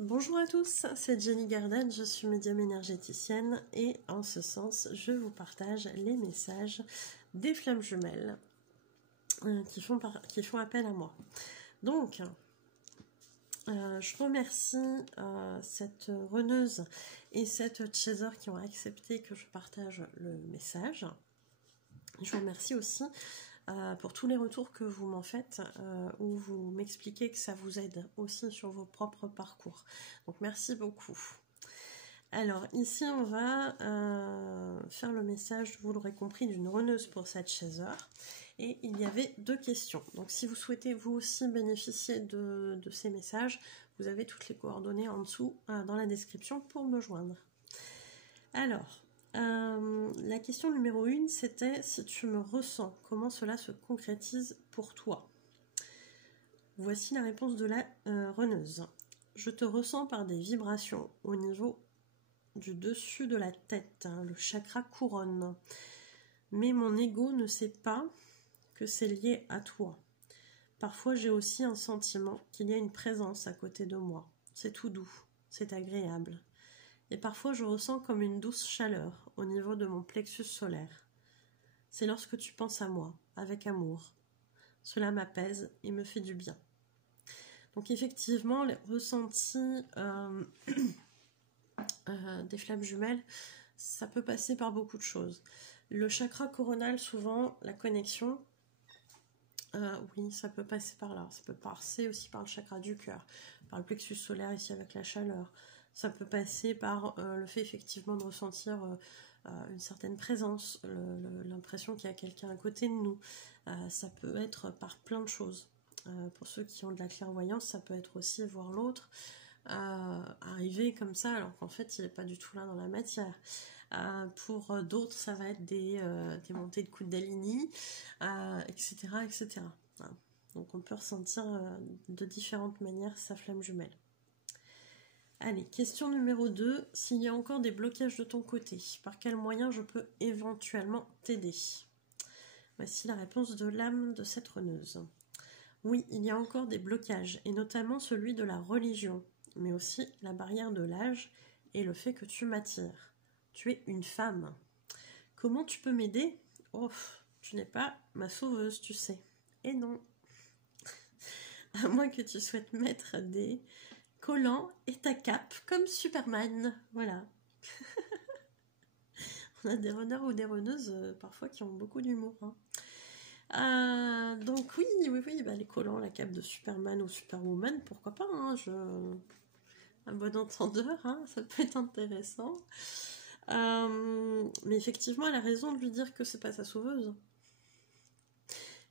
Bonjour à tous, c'est Jenny Garden, je suis médium énergéticienne et en ce sens, je vous partage les messages des flammes jumelles qui font appel à moi. Donc, je remercie cette reneuse et cette chaser qui ont accepté que je partage le message. Je vous remercie aussi pour tous les retours que vous m'en faites, où vous m'expliquez que ça vous aide aussi sur vos propres parcours. Donc merci beaucoup. Alors ici on va faire le message, vous l'aurez compris, d'une reneuse pour cette chaser. Et il y avait deux questions. Donc si vous souhaitez vous aussi bénéficier de ces messages, vous avez toutes les coordonnées en dessous dans la description pour me joindre. Alors, la question numéro 1, c'était si tu me ressens, comment cela se concrétise pour toi. Voici la réponse de la reneuse. Je te ressens par des vibrations au niveau du dessus de la tête, le chakra couronne. Mais mon ego ne sait pas que c'est lié à toi. Parfois j'ai aussi un sentiment qu'il y a une présence à côté de moi. C'est tout doux, c'est agréable. Et parfois je ressens comme une douce chaleur au niveau de mon plexus solaire. C'est lorsque tu penses à moi, avec amour. Cela m'apaise et me fait du bien. Donc effectivement, les ressentis des flammes jumelles, ça peut passer par beaucoup de choses. Le chakra coronal, souvent, la connexion, oui, ça peut passer par là. Ça peut passer aussi par le chakra du cœur, par le plexus solaire ici avec la chaleur. Ça peut passer par le fait effectivement de ressentir une certaine présence, l'impression qu'il y a quelqu'un à côté de nous. Ça peut être par plein de choses. Pour ceux qui ont de la clairvoyance, ça peut être aussi voir l'autre arriver comme ça alors qu'en fait il n'est pas du tout là dans la matière. Pour d'autres, ça va être des montées de Kundalini, etc. etc. Voilà. Donc on peut ressentir de différentes manières sa flamme jumelle. Allez, question numéro 2. S'il y a encore des blocages de ton côté, par quel moyen je peux éventuellement t'aider? Voici la réponse de l'âme de cette reneuse. Oui, il y a encore des blocages, et notamment celui de la religion, mais aussi la barrière de l'âge et le fait que tu m'attires. Tu es une femme. Comment tu peux m'aider? Oh, tu n'es pas ma sauveuse, tu sais. Et non. À moins que tu souhaites mettre des collants et ta cape comme Superman. Voilà. On a des runners ou des runneuses parfois qui ont beaucoup d'humour. Donc oui, bah, les collants, la cape de Superman ou Superwoman, pourquoi pas, un bon entendeur, ça peut être intéressant. Mais effectivement, elle a raison de lui dire que c'est pas sa sauveuse.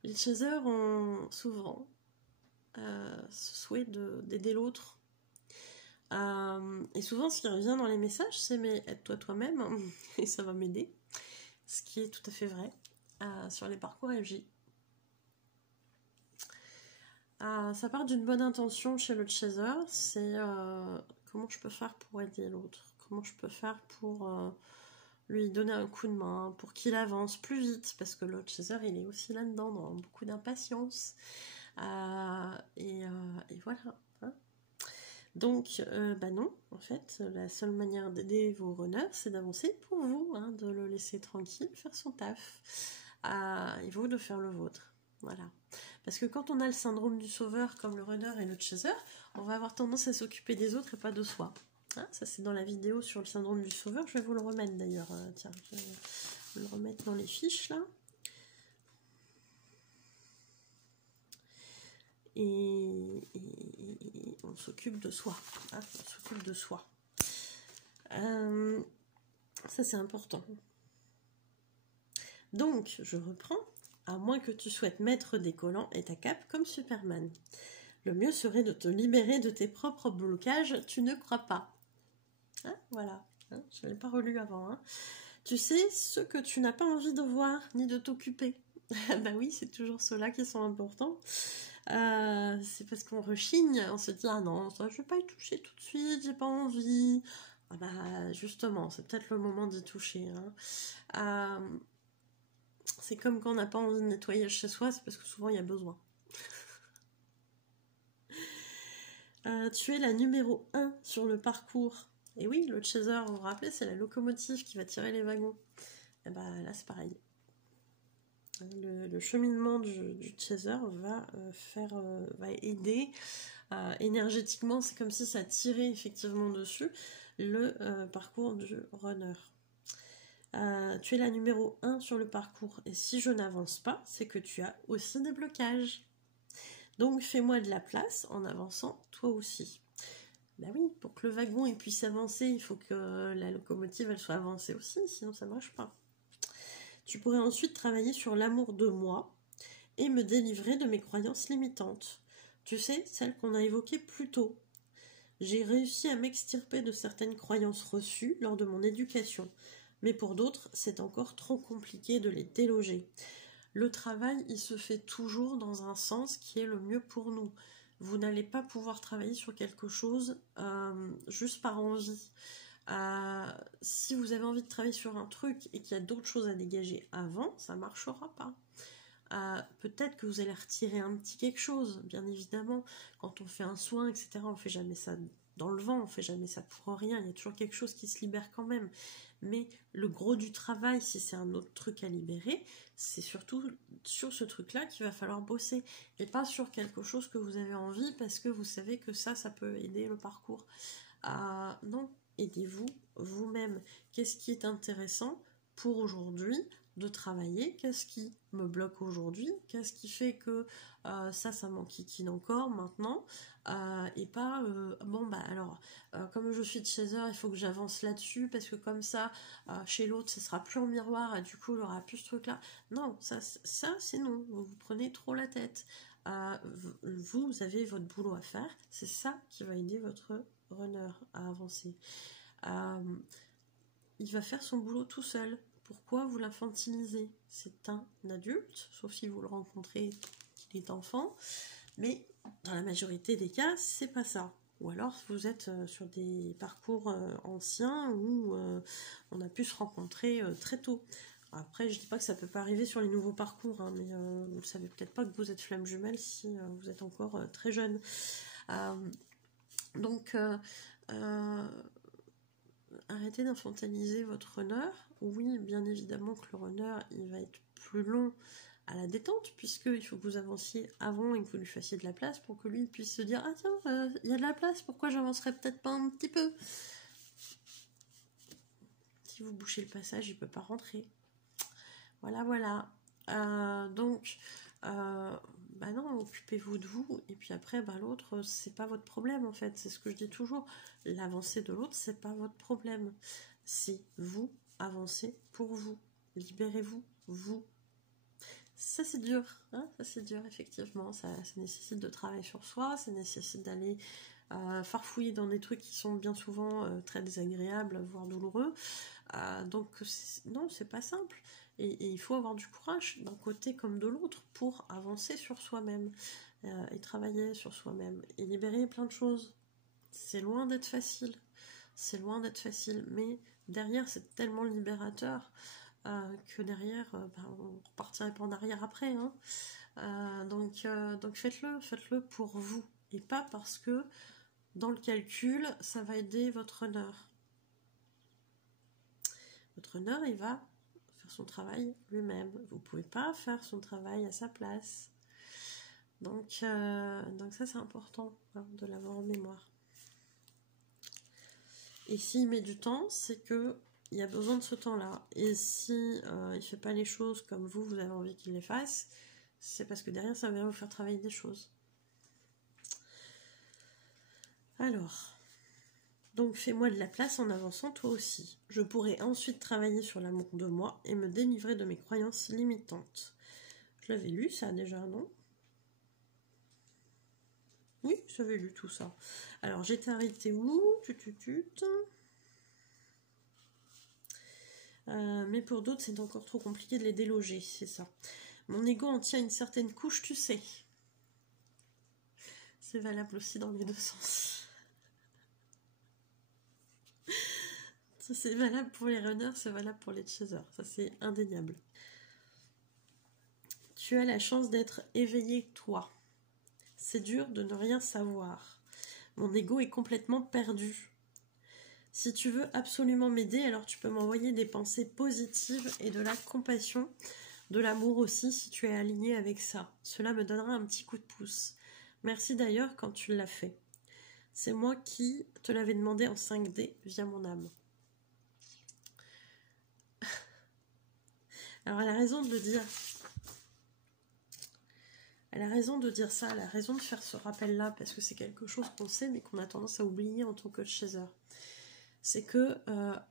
Les chasers ont souvent ce souhait d'aider l'autre. Et souvent, ce qui revient dans les messages, c'est mais aide-toi toi-même et ça va m'aider. Ce qui est tout à fait vrai sur les parcours FJ. Ça part d'une bonne intention chez le chaser, c'est comment je peux faire pour aider l'autre, comment je peux faire pour lui donner un coup de main, pour qu'il avance plus vite, parce que l'autre chaser il est aussi là-dedans, dans beaucoup d'impatience, et voilà. Donc, bah non, en fait, la seule manière d'aider vos runners, c'est d'avancer pour vous, de le laisser tranquille, faire son taf, et vous de faire le vôtre, voilà. Parce que quand on a le syndrome du sauveur, comme le runner et le chaser, on va avoir tendance à s'occuper des autres et pas de soi. Ça c'est dans la vidéo sur le syndrome du sauveur, je vais vous le remettre d'ailleurs. Tiens, je vais le remettre dans les fiches là. Et on s'occupe de soi. On s'occupe de soi. Ça c'est important. Donc, je reprends. À moins que tu souhaites mettre des collants et ta cape comme Superman. Le mieux serait de te libérer de tes propres blocages, tu ne crois pas. Voilà, je ne l'ai pas relu avant. Tu sais, ce que tu n'as pas envie de voir, ni de t'occuper. Bah oui, c'est toujours ceux-là qui sont importants. C'est parce qu'on rechigne, on se dit, ah non, ça, je ne vais pas y toucher tout de suite, j'ai pas envie. Bah justement, c'est peut-être le moment d'y toucher. C'est comme quand on n'a pas envie de nettoyer chez soi, c'est parce que souvent il y a besoin. Tu es la numéro 1 sur le parcours. Et oui, le chaser, vous vous rappelez, c'est la locomotive qui va tirer les wagons. Et ben là, c'est pareil. Le cheminement du chaser va aider énergétiquement. C'est comme si ça tirait effectivement dessus le parcours du runner. Tu es la numéro 1 sur le parcours. Et si je n'avance pas, c'est que tu as aussi des blocages. Donc fais-moi de la place en avançant toi aussi. Ben oui, pour que le wagon il puisse avancer, il faut que la locomotive elle soit avancée aussi, sinon ça ne marche pas. Tu pourrais ensuite travailler sur l'amour de moi et me délivrer de mes croyances limitantes. Tu sais, celles qu'on a évoquées plus tôt. J'ai réussi à m'extirper de certaines croyances reçues lors de mon éducation, mais pour d'autres, c'est encore trop compliqué de les déloger. Le travail, il se fait toujours dans un sens qui est le mieux pour nous. Vous n'allez pas pouvoir travailler sur quelque chose juste par envie. Si vous avez envie de travailler sur un truc et qu'il y a d'autres choses à dégager avant, ça ne marchera pas. Peut-être que vous allez retirer un petit quelque chose, bien évidemment. Quand on fait un soin, etc., on ne fait jamais ça dans le vent, on ne fait jamais ça pour rien. Il y a toujours quelque chose qui se libère quand même. Mais le gros du travail, si c'est un autre truc à libérer, c'est surtout sur ce truc-là qu'il va falloir bosser. Et pas sur quelque chose que vous avez envie parce que vous savez que ça peut aider le parcours. Non, aidez-vous vous-même. Qu'est-ce qui est intéressant pour aujourd'hui de travailler? Qu'est-ce qui me bloque aujourd'hui? Qu'est-ce qui fait que ça m'enquiquine encore maintenant? Et pas comme je suis de chaser, il faut que j'avance là-dessus parce que comme ça chez l'autre ce sera plus en miroir et du coup il aura plus ce truc là. Non, ça c'est non, vous vous prenez trop la tête. Vous avez votre boulot à faire, c'est ça qui va aider votre runner à avancer. Il va faire son boulot tout seul. Pourquoi vous l'infantilisez? C'est un adulte, sauf si vous le rencontrez qu'il est enfant, mais dans la majorité des cas, c'est pas ça. Ou alors vous êtes sur des parcours anciens où on a pu se rencontrer très tôt. Après, je dis pas que ça peut pas arriver sur les nouveaux parcours, hein, mais vous ne savez peut-être pas que vous êtes flamme jumelle si vous êtes encore très jeune. Donc, arrêtez d'infantiliser votre runner. Oui, bien évidemment que le runner, il va être plus long à la détente, puisqu'il faut que vous avanciez avant et que vous lui fassiez de la place pour que lui puisse se dire « Ah tiens, il y a de la place, pourquoi j'avancerais peut-être pas un petit peu ?» Si vous bouchez le passage, il ne peut pas rentrer. Voilà. Donc, non, occupez-vous de vous, et puis après, l'autre, c'est pas votre problème, en fait. C'est ce que je dis toujours. L'avancée de l'autre, c'est pas votre problème. C'est vous, avancez pour vous. Libérez-vous, vous. Ça, c'est dur, hein, ça, c'est dur, effectivement. Ça nécessite de travailler sur soi, ça nécessite d'aller farfouiller dans des trucs qui sont bien souvent très désagréables, voire douloureux. Donc, non, c'est pas simple. Et il faut avoir du courage d'un côté comme de l'autre pour avancer sur soi-même et travailler sur soi-même et libérer plein de choses. C'est loin d'être facile. Mais derrière, c'est tellement libérateur que derrière, on repartirait pas en arrière après. Hein. Donc faites-le pour vous et pas parce que dans le calcul, ça va aider votre runner. Votre runner, il va faire son travail lui-même. Vous ne pouvez pas faire son travail à sa place. Donc ça, c'est important de l'avoir en mémoire. Et s'il met du temps, c'est que il y a besoin de ce temps-là. Et si il fait pas les choses comme vous avez envie qu'il les fasse, c'est parce que derrière, ça va vous faire travailler des choses. Alors, donc fais-moi de la place en avançant toi aussi. Je pourrai ensuite travailler sur l'amour de moi et me délivrer de mes croyances limitantes. Je l'avais lu ça déjà, non? Oui, j'avais lu tout ça. Alors, j'étais arrêtée où? Mais pour d'autres, c'est encore trop compliqué de les déloger, c'est ça. Mon ego en tient une certaine couche, tu sais. C'est valable aussi dans les deux sens. C'est valable pour les runners, c'est valable pour les chasers. Ça, c'est indéniable. Tu as la chance d'être éveillé, toi. C'est dur de ne rien savoir. Mon ego est complètement perdu. Si tu veux absolument m'aider, alors tu peux m'envoyer des pensées positives et de la compassion, de l'amour aussi si tu es aligné avec ça. Cela me donnera un petit coup de pouce. Merci d'ailleurs quand tu l'as fait. C'est moi qui te l'avais demandé en 5D via mon âme. Alors elle a raison de le dire. Elle a raison de dire ça, elle a raison de faire ce rappel-là, parce que c'est quelque chose qu'on sait, mais qu'on a tendance à oublier en tant que chaser. C'est que,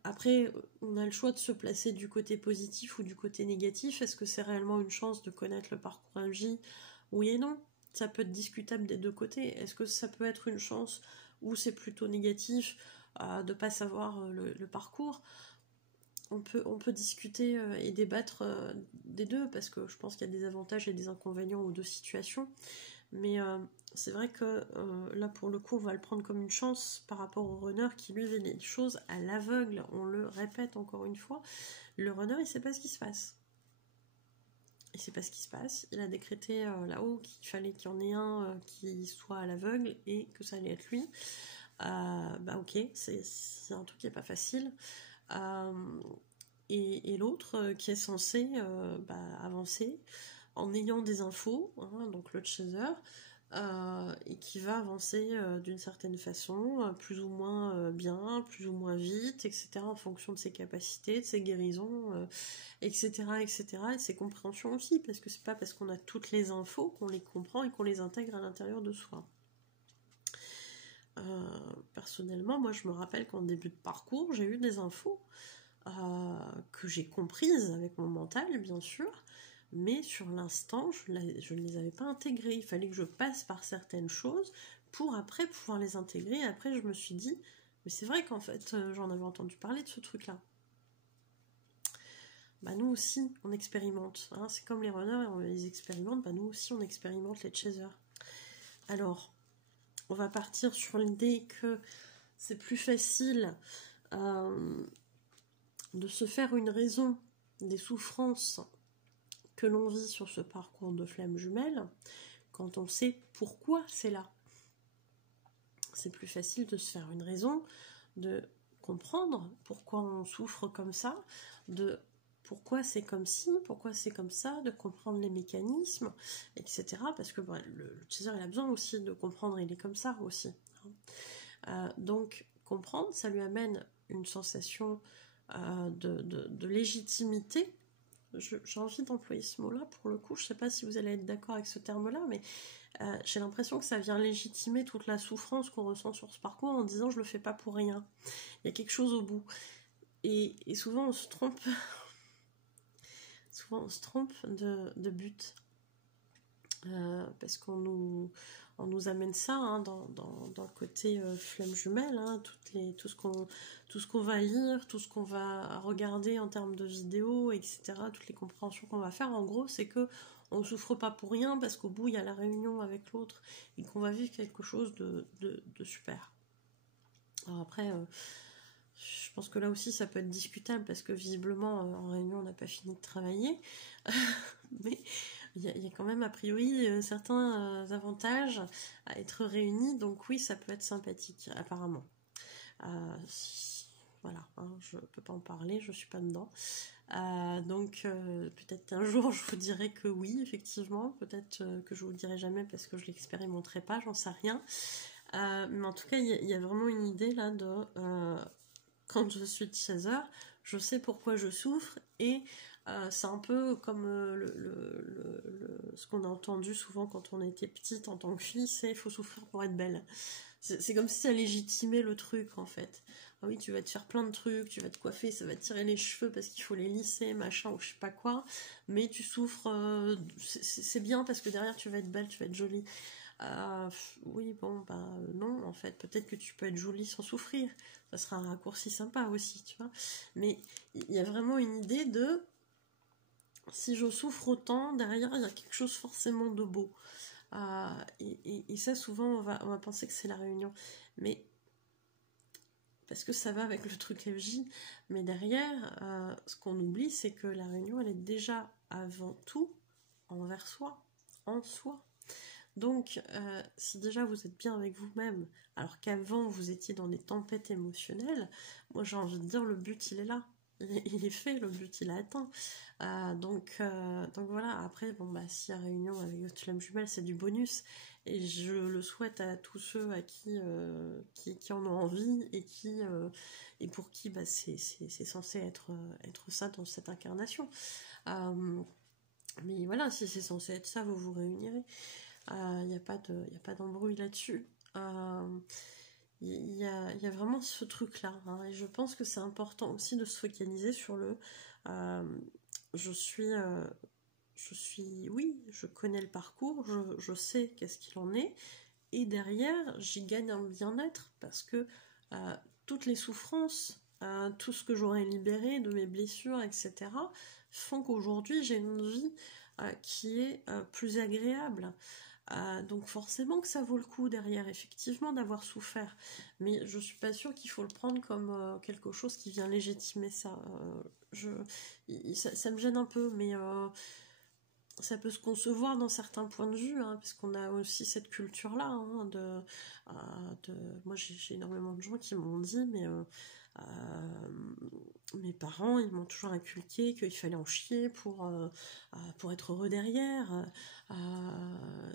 après, on a le choix de se placer du côté positif ou du côté négatif. Est-ce que c'est réellement une chance de connaître le parcours MJ? Oui et non. Ça peut être discutable des deux côtés. Est-ce que ça peut être une chance ou c'est plutôt négatif de ne pas savoir le parcours? On peut discuter et débattre des deux, parce que je pense qu'il y a des avantages et des inconvénients aux deux situations. Mais c'est vrai que là, pour le coup, on va le prendre comme une chance par rapport au runner qui, lui, vit les choses à l'aveugle. On le répète encore une fois. Le runner, il ne sait pas ce qui se passe. Il ne sait pas ce qui se passe. Il a décrété là-haut qu'il fallait qu'il y en ait un qui soit à l'aveugle et que ça allait être lui. Bah ok, c'est un truc qui n'est pas facile. Et l'autre qui est censé avancer en ayant des infos, hein, donc le chaser, et qui va avancer d'une certaine façon, plus ou moins bien, plus ou moins vite, etc., en fonction de ses capacités, de ses guérisons, etc., etc., et de ses compréhensions aussi, parce que c'est pas parce qu'on a toutes les infos qu'on les comprend et qu'on les intègre à l'intérieur de soi. Personnellement, moi je me rappelle qu'en début de parcours, j'ai eu des infos que j'ai comprises avec mon mental, bien sûr, mais sur l'instant, je ne les avais pas intégrées. Il fallait que je passe par certaines choses pour après pouvoir les intégrer. Et après, je me suis dit, mais c'est vrai qu'en fait, j'en avais entendu parler de ce truc-là. Bah, nous aussi, on expérimente. Hein. C'est comme les runners, on les expérimente. Bah, nous aussi, on expérimente les chasers. Alors, on va partir sur l'idée que c'est plus facile de se faire une raison des souffrances que l'on vit sur ce parcours de flamme jumelle quand on sait pourquoi c'est là. C'est plus facile de se faire une raison, de comprendre pourquoi on souffre comme ça, de pourquoi c'est comme ci, pourquoi c'est comme ça, de comprendre les mécanismes, etc. Parce que le chaser, il a besoin aussi de comprendre, il est comme ça aussi. Donc, comprendre, ça lui amène une sensation de légitimité. J'ai envie d'employer ce mot-là, pour le coup, je ne sais pas si vous allez être d'accord avec ce terme-là, mais j'ai l'impression que ça vient légitimer toute la souffrance qu'on ressent sur ce parcours en disant je le fais pas pour rien. Il y a quelque chose au bout. Et souvent on se trompe. Souvent on se trompe de but. Parce qu'on nous amène ça hein, dans le côté flamme jumelle, hein, tout ce qu'on va lire, tout ce qu'on va regarder en termes de vidéos, etc., toutes les compréhensions qu'on va faire, en gros, c'est que on souffre pas pour rien parce qu'au bout il y a la réunion avec l'autre et qu'on va vivre quelque chose de super. Alors après, je pense que là aussi ça peut être discutable parce que visiblement en réunion on n'a pas fini de travailler, mais il y a quand même a priori certains avantages à être réunis, donc oui ça peut être sympathique apparemment. Voilà, hein, je peux pas en parler, je suis pas dedans. Donc peut-être qu'un jour je vous dirai que oui, effectivement, peut-être que je vous le dirai jamais parce que je l'expérimenterai pas, j'en sais rien. Mais en tout cas, il y a vraiment une idée là de quand je suis chaser, je sais pourquoi je souffre et c'est un peu comme ce qu'on a entendu souvent quand on était petite en tant que fille, c'est il faut souffrir pour être belle. C'est comme si ça légitimait le truc en fait. Ah oui, tu vas te faire plein de trucs, tu vas te coiffer, ça va te tirer les cheveux parce qu'il faut les lisser, machin, ou je sais pas quoi, mais tu souffres, c'est bien parce que derrière tu vas être belle, tu vas être jolie. Oui, bon, bah non, en fait, peut-être que tu peux être jolie sans souffrir. Ça sera un raccourci sympa aussi, tu vois. Mais il y a vraiment une idée de si je souffre autant, derrière, il y a quelque chose forcément de beau. Et ça, souvent, on va penser que c'est la réunion. Mais parce que ça va avec le truc FJ. Mais derrière, ce qu'on oublie, c'est que la réunion, elle est déjà avant tout envers soi, en soi. Donc, si déjà vous êtes bien avec vous-même, alors qu'avant vous étiez dans des tempêtes émotionnelles, moi j'ai envie de dire le but il est là. Il est fait, le but il est atteint. Donc voilà, après, bon, bah, s'il y a réunion avec votre flamme jumelle, c'est du bonus. Et je le souhaite à tous ceux à qui en ont envie et pour qui bah, c'est censé être ça dans cette incarnation. Mais voilà, si c'est censé être ça, vous vous réunirez. Il n'y a pas d'embrouille là-dessus. Il y a vraiment ce truc-là. Hein, et je pense que c'est important aussi de se focaliser sur le... oui, je connais le parcours, je sais qu'est-ce qu'il en est. Et derrière, j'y gagne un bien-être parce que toutes les souffrances, tout ce que j'aurais libéré de mes blessures, etc., font qu'aujourd'hui, j'ai une vie qui est plus agréable. Donc forcément que ça vaut le coup derrière, effectivement, d'avoir souffert. Mais je suis pas sûre qu'il faut le prendre comme quelque chose qui vient légitimer ça. Ça me gêne un peu, mais ça peut se concevoir dans certains points de vue, hein, parce qu'on a aussi cette culture-là. Hein, moi, j'ai énormément de gens qui m'ont dit, mais mes parents, ils m'ont toujours inculqué qu'il fallait en chier pour être heureux derrière,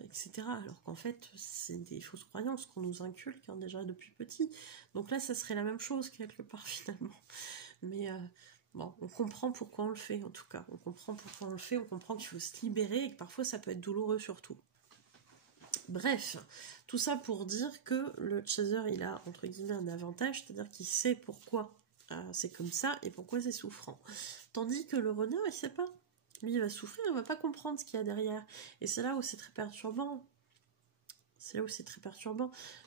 etc. Alors qu'en fait, c'est des fausses croyances qu'on nous inculque hein, déjà depuis petit. Donc là, ça serait la même chose quelque part finalement. Mais bon, on comprend pourquoi on le fait en tout cas. On comprend pourquoi on le fait, on comprend qu'il faut se libérer et que parfois ça peut être douloureux surtout. Bref, tout ça pour dire que le chaser, il a entre guillemets un avantage, c'est-à-dire qu'il sait pourquoi c'est comme ça et pourquoi c'est souffrant. Tandis que le runner, il sait pas. Lui, il va souffrir, il va pas comprendre ce qu'il y a derrière. Et c'est là où c'est très perturbant.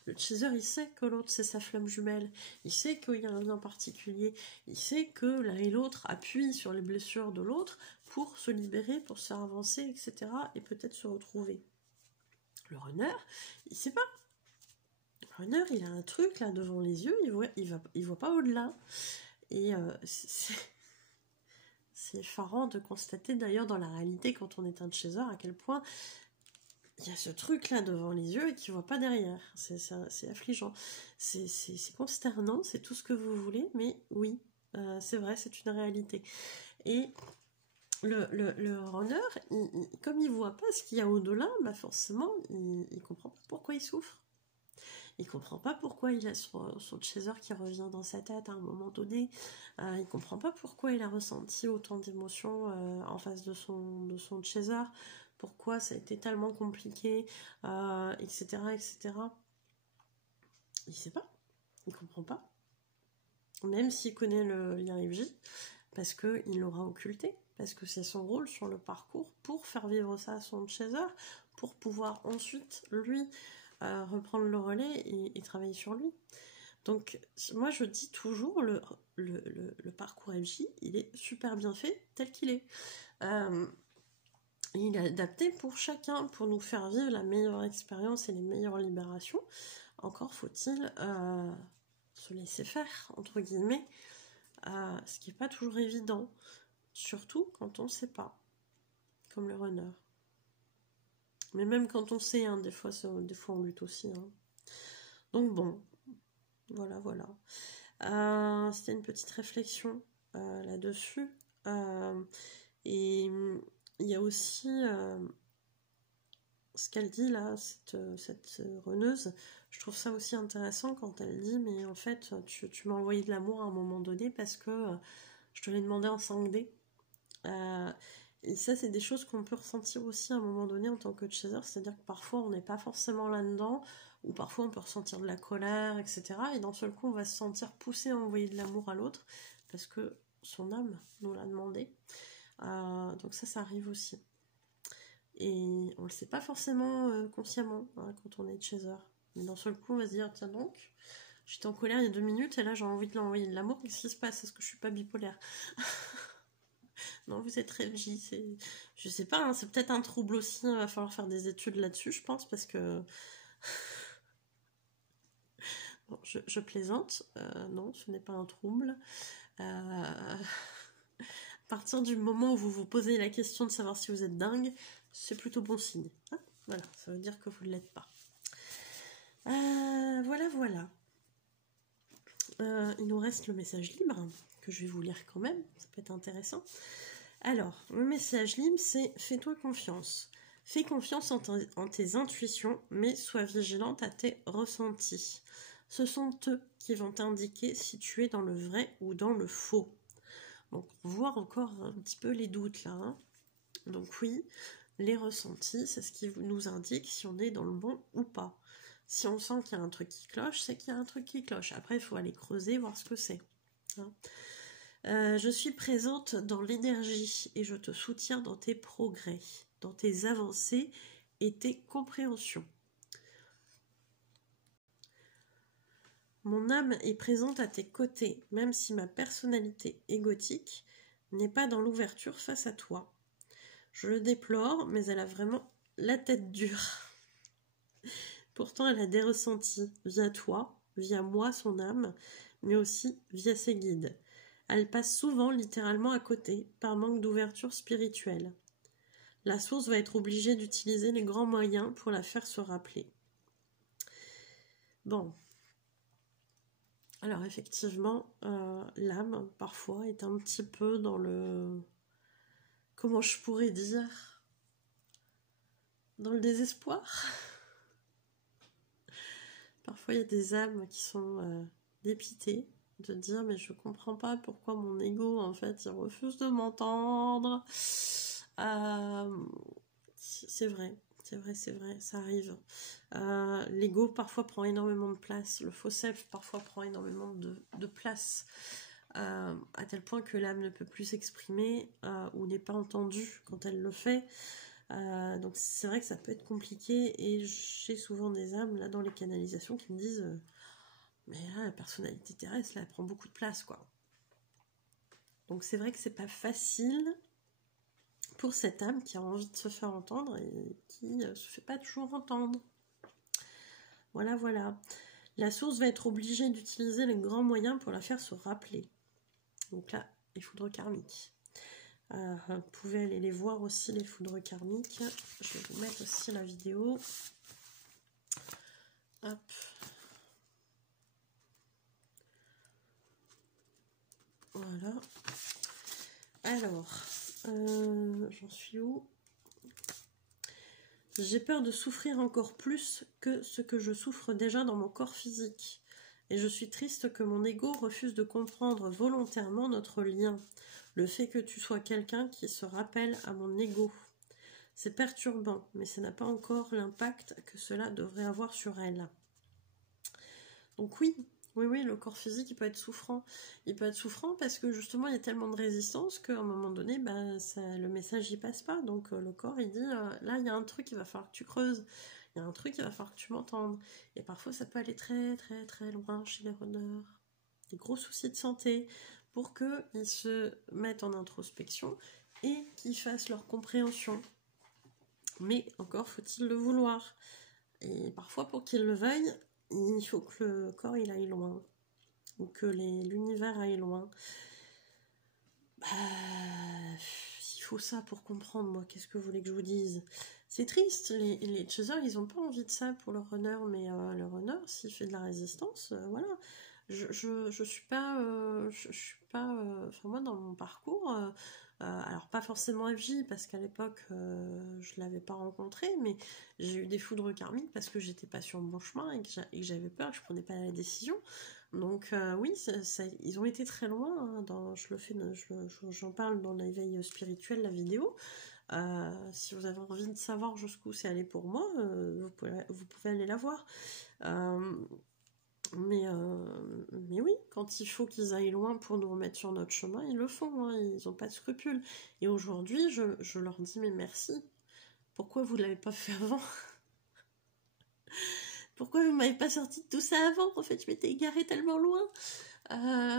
Le chaser, il sait que l'autre, c'est sa flamme jumelle. Il sait qu'il y a un lien particulier. Il sait que l'un et l'autre appuient sur les blessures de l'autre pour se libérer, pour se faire avancer, etc. Et peut-être se retrouver. Le runner, il sait pas. Le runner, il a un truc là devant les yeux, il voit pas au-delà. Et c'est effarant de constater d'ailleurs dans la réalité quand on est un chaser à quel point il y a ce truc là devant les yeux et qu'il voit pas derrière. C'est affligeant. C'est consternant, c'est tout ce que vous voulez, mais oui, c'est vrai, c'est une réalité. Et le runner, comme il voit pas ce qu'il y a au-delà, bah forcément, il comprend pas pourquoi il souffre. Il comprend pas pourquoi il a son chaser qui revient dans sa tête à un moment donné. Il comprend pas pourquoi il a ressenti autant d'émotions en face de son chaser. Pourquoi ça a été tellement compliqué, etc., etc. Il sait pas. Il comprend pas. Même s'il connaît le lien FJ, parce qu'il l'aura occulté, parce que c'est son rôle sur le parcours pour faire vivre ça à son chaser, pour pouvoir ensuite, lui, reprendre le relais et travailler sur lui. Donc, moi, je dis toujours, le parcours FJ, il est super bien fait tel qu'il est. Il est adapté pour chacun, pour nous faire vivre la meilleure expérience et les meilleures libérations. Encore faut-il se laisser faire, entre guillemets, ce qui n'est pas toujours évident, surtout quand on ne sait pas, comme le runner. Mais même quand on sait, hein, des fois on lutte aussi. Hein. Donc bon, voilà. C'était une petite réflexion là-dessus. Et il y a aussi ce qu'elle dit là, cette runneuse. Je trouve ça aussi intéressant quand elle dit, mais en fait, tu m'as envoyé de l'amour à un moment donné parce que je te l'ai demandé en 5D. Et ça, c'est des choses qu'on peut ressentir aussi à un moment donné en tant que chaser, c'est-à-dire que parfois on n'est pas forcément là-dedans, ou parfois on peut ressentir de la colère, etc. Et d'un seul coup, on va se sentir poussé à envoyer de l'amour à l'autre, parce que son âme nous l'a demandé. Donc ça arrive aussi. Et on le sait pas forcément consciemment, hein, quand on est chaser. Mais d'un seul coup, on va se dire, tiens donc, j'étais en colère il y a 2 minutes, et là j'ai envie de lui envoyer de l'amour, qu'est-ce qui se passe? Est-ce que je suis pas bipolaire? Non, vous êtes FJ, je sais pas, hein, c'est peut-être un trouble aussi, il va falloir faire des études là-dessus, je pense, parce que... Bon, je plaisante, non, ce n'est pas un trouble. À partir du moment où vous vous posez la question de savoir si vous êtes dingue, c'est plutôt bon signe. Hein, Voilà, ça veut dire que vous ne l'êtes pas. Voilà. Il nous reste le message libre, que je vais vous lire quand même, ça peut être intéressant. Alors, le message libre, c'est « Fais-toi confiance ». Fais confiance en tes intuitions, mais sois vigilante à tes ressentis. Ce sont eux qui vont t'indiquer si tu es dans le vrai ou dans le faux. Donc, voir encore un petit peu les doutes là. Hein. Donc oui, les ressentis, c'est ce qui nous indique si on est dans le bon ou pas. Si on sent qu'il y a un truc qui cloche, c'est qu'il y a un truc qui cloche. Après, il faut aller creuser, voir ce que c'est. Hein. Je suis présente dans l'énergie et je te soutiens dans tes progrès, dans tes avancées et tes compréhensions. Mon âme est présente à tes côtés, même si ma personnalité égotique n'est pas dans l'ouverture face à toi. Je le déplore, mais elle a vraiment la tête dure. Pourtant, elle a des ressentis via toi, via moi, son âme, mais aussi via ses guides. Elle passe souvent littéralement à côté, par manque d'ouverture spirituelle. La source va être obligée d'utiliser les grands moyens pour la faire se rappeler. Bon. Alors effectivement, l'âme, parfois, est un petit peu dans le... Comment je pourrais dire? Dans le désespoir. Parfois, il y a des âmes qui sont dépitées, de dire mais je comprends pas pourquoi mon ego en fait il refuse de m'entendre. C'est vrai, ça arrive. L'ego parfois prend énormément de place, le faux self parfois prend énormément de place, à tel point que l'âme ne peut plus s'exprimer ou n'est pas entendue quand elle le fait. Donc c'est vrai que ça peut être compliqué et j'ai souvent des âmes là dans les canalisations qui me disent mais là, la personnalité terrestre là, elle prend beaucoup de place quoi. Donc c'est vrai que c'est pas facile pour cette âme qui a envie de se faire entendre et qui ne se fait pas toujours entendre. Voilà. La source va être obligée d'utiliser les grands moyens pour la faire se rappeler. Donc là, les foudres karmiques. Vous pouvez aller les voir aussi, les foudres karmiques. Je vais vous mettre aussi la vidéo. Hop. Voilà. Alors, j'en suis où? J'ai peur de souffrir encore plus que ce que je souffre déjà dans mon corps physique. Et je suis triste que mon ego refuse de comprendre volontairement notre lien. Le fait que tu sois quelqu'un qui se rappelle à mon ego. C'est perturbant, mais ça n'a pas encore l'impact que cela devrait avoir sur elle. Donc oui, le corps physique, il peut être souffrant. Il peut être souffrant parce que justement, il y a tellement de résistance qu'à un moment donné, le message, il passe pas. Donc le corps, il dit, là, il y a un truc, il va falloir que tu creuses. Il y a un truc, il va falloir que tu m'entendes. Et parfois, ça peut aller très, très, très loin chez les runners. Des gros soucis de santé pour qu'ils se mettent en introspection et qu'ils fassent leur compréhension. Mais encore faut-il le vouloir. Et parfois, pour qu'ils le veuillent, il faut que le corps il aille loin, ou que l'univers aille loin. Il faut ça pour comprendre, moi, qu'est-ce que vous voulez que je vous dise? C'est triste, les chasers, ils n'ont pas envie de ça pour le runner, mais le runner, s'il fait de la résistance, voilà. Je suis pas, enfin moi dans mon parcours, alors pas forcément FJ parce qu'à l'époque je l'avais pas rencontré, mais j'ai eu des foudres karmiques parce que j'étais pas sur le bon chemin et que j'avais peur, que je prenais pas la décision. Donc oui, ils ont été très loin. Hein, j'en parle dans l'éveil spirituel, la vidéo. Si vous avez envie de savoir jusqu'où c'est allé pour moi, vous pouvez aller la voir. Mais oui, quand il faut qu'ils aillent loin pour nous remettre sur notre chemin, ils le font, hein, ils n'ont pas de scrupules. Et aujourd'hui, je leur dis, mais merci. Pourquoi vous ne l'avez pas fait avant? Pourquoi vous ne m'avez pas sorti de tout ça avant? En fait, je m'étais égarée tellement loin.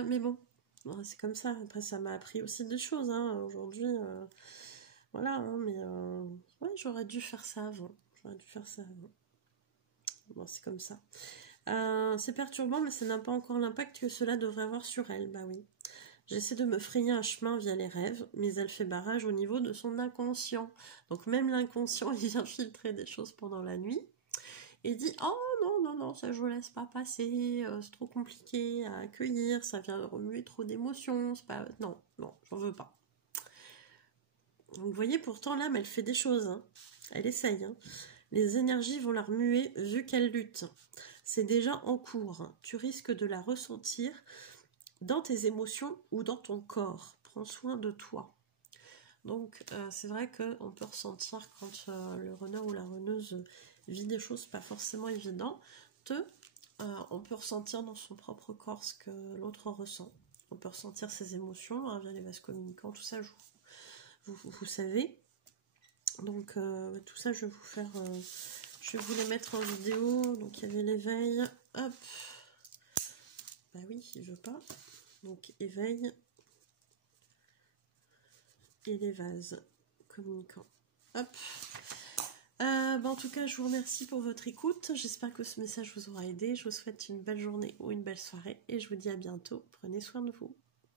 Mais bon, c'est comme ça. Après, ça m'a appris aussi des choses. Hein. Aujourd'hui, voilà, hein, mais ouais, j'aurais dû faire ça avant. Bon, c'est comme ça. C'est perturbant, mais ça n'a pas encore l'impact que cela devrait avoir sur elle. Bah oui. J'essaie de me frayer un chemin via les rêves, mais elle fait barrage au niveau de son inconscient. Donc même l'inconscient, il vient filtrer des choses pendant la nuit. Et dit, oh non, non, non, ça je vous laisse pas passer, c'est trop compliqué à accueillir, ça vient remuer trop d'émotions, c'est pas... Non, non, j'en veux pas. Donc vous voyez, pourtant l'âme, elle fait des choses, hein. Elle essaye, hein. Les énergies vont la remuer vu qu'elle lutte. C'est déjà en cours, hein. Tu risques de la ressentir dans tes émotions ou dans ton corps. Prends soin de toi. Donc c'est vrai qu'on peut ressentir quand le runner ou la runneuse vit des choses pas forcément évidentes, on peut ressentir dans son propre corps ce que l'autre ressent. On peut ressentir ses émotions, hein, via les vases communicants, tout ça, vous savez. Donc tout ça, je vais vous faire... je vais vous les mettre en vidéo. Donc il y avait l'éveil. Hop. Bah oui, il veut pas. Donc éveil. Et les vases communicants. Hop. En tout cas, je vous remercie pour votre écoute. J'espère que ce message vous aura aidé. Je vous souhaite une belle journée ou une belle soirée. Et je vous dis à bientôt. Prenez soin de vous.